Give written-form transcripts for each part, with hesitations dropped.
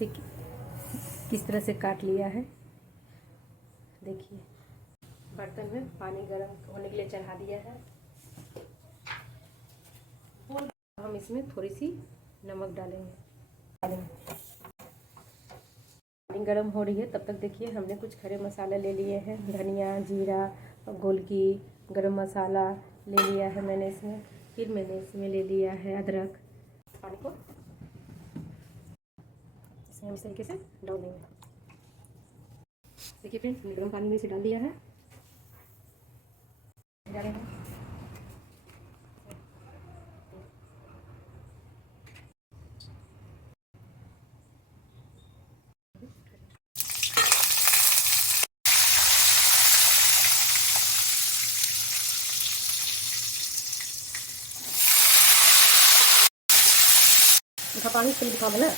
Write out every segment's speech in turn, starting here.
इसे किस तरह से काट लिया है। देखिए, बर्तन में पानी गर्म होने के लिए चढ़ा दिया है। हम इसमें थोड़ी सी नमक डालेंगे। पानी गर्म हो रही है, तब तक देखिए हमने कुछ खड़े मसाले ले लिए हैं। धनिया, जीरा, गोलकी, गरम मसाला ले लिया है मैंने इसमें। फिर मैंने इसमें ले लिया है अदरक। पानी को इसमें हम इस तरीके से डाल देंगे। देखिए फ्रेंड्स, मैंने गर्म पानी में इसे डाल दिया है। मीठा पानी इसके लिए दिखा ना,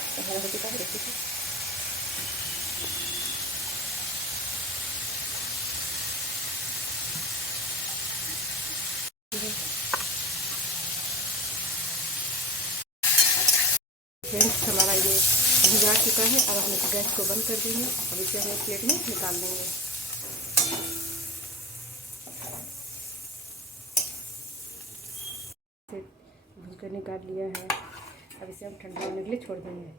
फ्रेंड्स हमारा ये भुजा चुका है। अब हम इस गैस को बंद कर देंगे। अब इसे हम एक प्लेट में निकाल देंगे। भूज कर निकाल लिया है। अब इसे हम ठंडा होने के लिए छोड़ देंगे।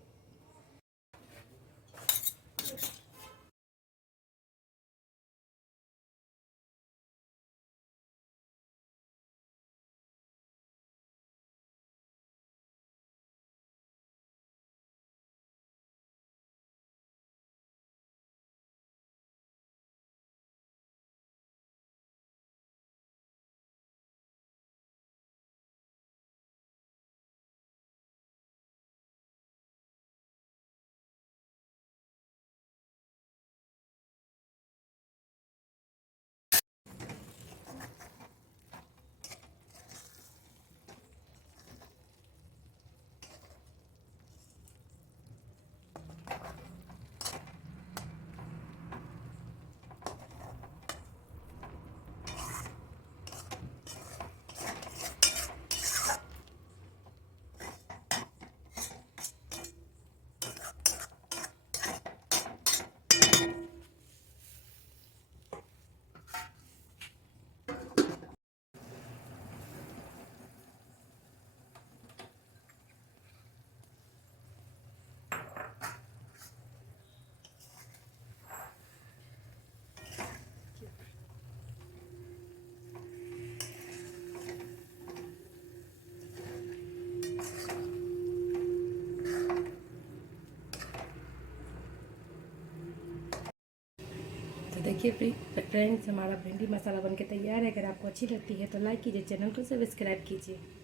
देखिए फ्रेंड्स, हमारा भिंडी मसाला बनके तैयार है। अगर आपको अच्छी लगती है तो लाइक कीजिए, चैनल को सब्सक्राइब कीजिए।